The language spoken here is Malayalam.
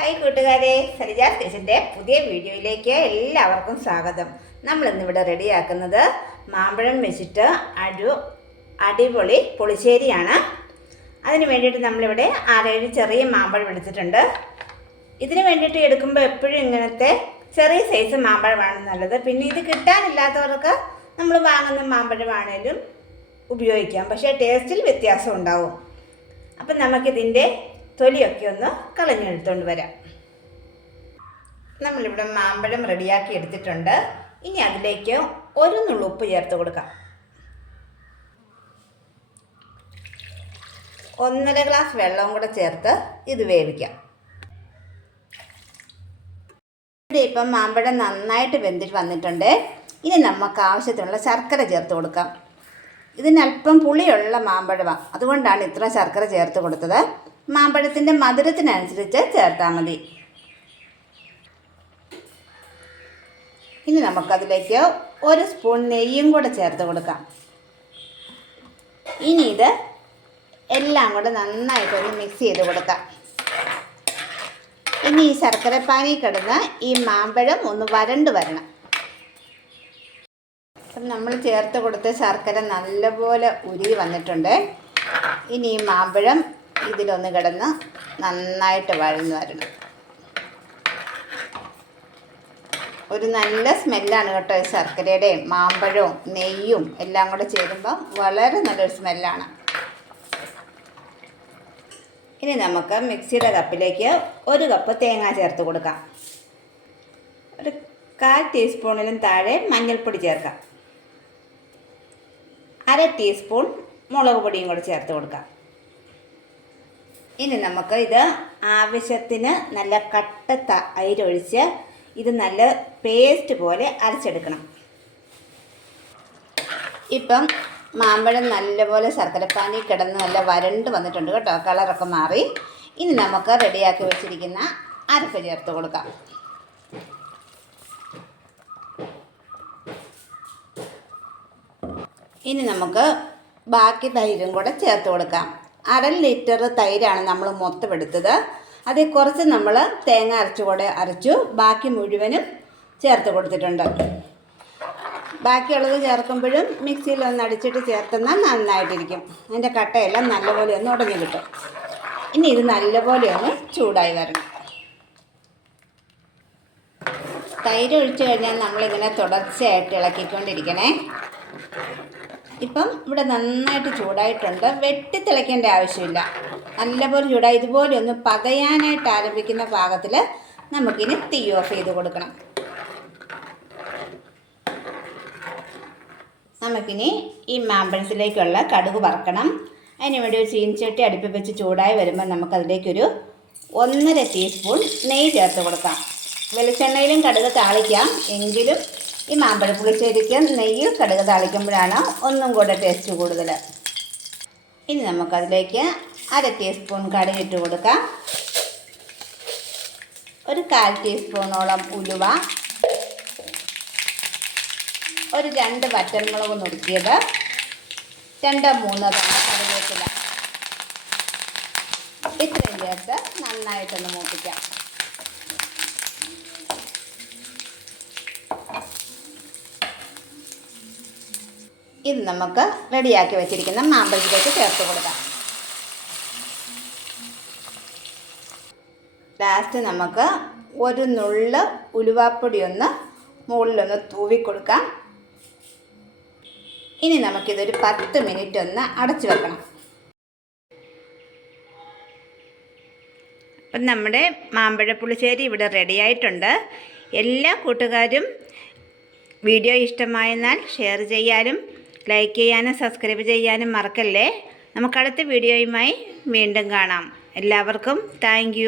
ഹായ് കൂട്ടുകാരെ സരിജ കിച്ചന്റെ പുതിയ വീഡിയോയിലേക്ക് എല്ലാവർക്കും സ്വാഗതം. നമ്മൾ ഇന്നിവിടെ റെഡിയാക്കുന്നത് മാമ്പഴം വെച്ചിട്ട് അരു അടിപൊളി പുളിശ്ശേരിയാണ്. അതിന് വേണ്ടിയിട്ട് നമ്മളിവിടെ ആറേഴ് ചെറിയ മാമ്പഴം എടുത്തിട്ടുണ്ട്. ഇതിന് വേണ്ടിയിട്ട് എടുക്കുമ്പോൾ എപ്പോഴും ഇങ്ങനത്തെ ചെറിയ സൈസ് മാമ്പഴമാണ് നല്ലത്. പിന്നെ ഇത് കിട്ടാനില്ലാത്തവർക്ക് നമ്മൾ വാങ്ങുന്ന മാമ്പഴമാണേലും ഉപയോഗിക്കാം. പക്ഷേ ടേസ്റ്റിൽ വ്യത്യാസം ഉണ്ടാവും. അപ്പം നമുക്കിതിന്റെ തൊലിയൊക്കെ ഒന്ന് കളഞ്ഞെടുത്തുകൊണ്ട് വരാം. നമ്മളിവിടെ മാമ്പഴം റെഡിയാക്കി എടുത്തിട്ടുണ്ട്. ഇനി അതിലേക്ക് ഒരു നുള്ളു ഉപ്പ് ചേർത്ത് കൊടുക്കാം. ഒന്നര ഗ്ലാസ് വെള്ളവും കൂടെ ചേർത്ത് ഇത് വേവിക്കാം. ഇവിടെ ഇപ്പം മാമ്പഴം നന്നായിട്ട് വെന്തിട്ട് വന്നിട്ടുണ്ട്. ഇനി നമുക്ക് ആവശ്യത്തിനുള്ള ശർക്കര ചേർത്ത് കൊടുക്കാം. ഇതിനല്പം പുളിയുള്ള മാമ്പഴമാണ് അതുകൊണ്ടാണ് ഇത്ര ശർക്കര ചേർത്ത് കൊടുത്തത്. മാമ്പഴത്തിന്റെ മധുരത്തിനനുസരിച്ച് ചേർത്താൽ മതി. ഇനി നമുക്കതിലേക്ക് ഒരു സ്പൂൺ നെയ്യും കൂടെ ചേർത്ത് കൊടുക്കാം. ഇനി ഇത് എല്ലാം കൂടെ നന്നായിട്ടൊന്ന് മിക്സ് ചെയ്ത് കൊടുക്കാം. ഇനി ഈ ശർക്കരപ്പാനി കിടന്ന് ഈ മാമ്പഴം ഒന്ന് വരണ്ട് വരണം. അപ്പം നമ്മൾ ചേർത്ത് കൊടുത്ത ശർക്കര നല്ലപോലെ ഉരുകി വന്നിട്ടുണ്ട്. ഇനി ഈ മാമ്പഴം ഇതിലൊന്ന് കിടന്ന് നന്നായിട്ട് വഴന്ന് വരണം. ഒരു നല്ല സ്മെല്ലാണ് കേട്ടോ ഈ ശർക്കരയുടെയും മാമ്പഴവും നെയ്യും എല്ലാം കൂടെ ചേരുമ്പോൾ വളരെ നല്ലൊരു സ്മെല്ലാണ്. ഇനി നമുക്ക് മിക്സിയുടെ കപ്പിലേക്ക് ഒരു കപ്പ് തേങ്ങ ചേർത്ത് കൊടുക്കാം. ഒരു കാൽ ടീസ്പൂണിലും താഴെ മഞ്ഞൾപ്പൊടി ചേർക്കാം. അര ടീസ്പൂൺ മുളക് പൊടിയും കൂടെ ചേർത്ത് കൊടുക്കാം. ഇനി നമുക്ക് ഇത് ആവശ്യത്തിന് നല്ല കട്ട തൈരൊഴിച്ച് ഇത് നല്ല പേസ്റ്റ് പോലെ അരച്ചെടുക്കണം. ഇപ്പം മാമ്പഴം നല്ലപോലെ ശർക്കരപ്പാനി കിടന്ന് നല്ല വരണ്ട് വന്നിട്ടുണ്ട് കേട്ടോ കളറൊക്കെ മാറി. ഇനി നമുക്ക് റെഡിയാക്കി വെച്ചിരിക്കുന്ന അരപ്പ് ചേർത്ത് കൊടുക്കാം. ഇനി നമുക്ക് ബാക്കി തൈരും കൂടെ ചേർത്ത് കൊടുക്കാം. അര ലിറ്റർ തൈരാണ് നമ്മൾ മൊത്തം എടുത്തത്. അതിൽ കുറച്ച് നമ്മൾ തേങ്ങ അരച്ചുകൂടെ അരച്ചു. ബാക്കി മുഴുവനും ചേർത്ത് കൊടുത്തിട്ടുണ്ട്. ബാക്കിയുള്ളത് ചേർക്കുമ്പോഴും മിക്സിയിൽ ഒന്ന് അടിച്ചിട്ട് ചേർത്തുന്നാൽ നന്നായിട്ടിരിക്കും. അതിന്റെ കട്ടയെല്ലാം നല്ലപോലെ ഒന്ന് ഉടഞ്ഞു കിട്ടും. ഇനി ഇത് നല്ലപോലെ ഒന്ന് ചൂടായി വരണം. തൈര് ഒഴിച്ചു കഴിഞ്ഞാൽ നമ്മളിങ്ങനെ തുടർച്ചയായിട്ട് ഇളക്കിക്കൊണ്ടിരിക്കണേ. ഇപ്പം ഇവിടെ നന്നായിട്ട് ചൂടായിട്ടുണ്ട്. വെട്ടി തിളയ്ക്കേണ്ട ആവശ്യമില്ല. നല്ലപോലെ ചൂടായി. ഇതുപോലെ ഒന്ന് പതയാനായിട്ട് ആരംഭിക്കുന്ന പാകത്തിൽ നമുക്കിനി തീ ഓഫ് ചെയ്ത് കൊടുക്കണം. നമുക്കിനി ഈ മാമ്പഴത്തിലേക്കുള്ള കടുക് വറക്കണം. അതിന് വേണ്ടി ഒരു ചീനിച്ചട്ടി അടുപ്പിൽ വെച്ച് ചൂടായി വരുമ്പോൾ നമുക്കതിലേക്കൊരു ഒന്നര ടീസ്പൂൺ നെയ്യ് ചേർത്ത് കൊടുക്കാം. വെളിച്ചെണ്ണയിലും കടുക് താളിക്കാം. എങ്കിലും ഈ മാമ്പഴ പുളിശ്ശേരിക്ക് നെയ്യിൽ കടുക് താളിക്കുമ്പോഴാണ് ഒന്നും കൂടെ ടേസ്റ്റ് കൂടുതൽ ഇനി നമുക്കതിലേക്ക് അര ടീസ്പൂൺ കടുക് ഇട്ട് കൊടുക്കാം. ഒരു കാൽ ടീസ്പൂണോളം ഉലുവ. ഒരു രണ്ട് വറ്റൻമുളക് നുറുക്കിയത്. രണ്ടോ മൂന്നോ തവണ കറിവേപ്പില ഇത്രയും ചേർത്ത് നന്നായിട്ടൊന്ന് മൂപ്പിക്കാം. ഇത് നമുക്ക് റെഡിയാക്കി വെച്ചിരിക്കുന്ന മാമ്പഴത്തിലേക്ക് ചേർത്ത് കൊടുക്കാം. ലാസ്റ്റ് നമുക്ക് ഒരു നുള്ള് ഉലുവാപ്പൊടി ഒന്ന് മുകളിലൊന്ന് തൂവിക്കൊടുക്കാം ഇനി നമുക്കിതൊരു പത്ത് മിനിറ്റ് ഒന്ന് അടച്ചു വെക്കണം. അപ്പം നമ്മുടെ മാമ്പഴ പുളിശ്ശേരി ഇവിടെ റെഡിയായിട്ടുണ്ട് എല്ലാ കൂട്ടുകാരും വീഡിയോ ഇഷ്ടമായെന്നാൽ ഷെയർ ചെയ്യാനും ലൈക്ക് ചെയ്യാനും സബ്സ്ക്രൈബ് ചെയ്യാനും മറക്കല്ലേ? നമുക്കടുത്ത വീഡിയോയുമായി വീണ്ടും കാണാം. എല്ലാവർക്കും താങ്ക്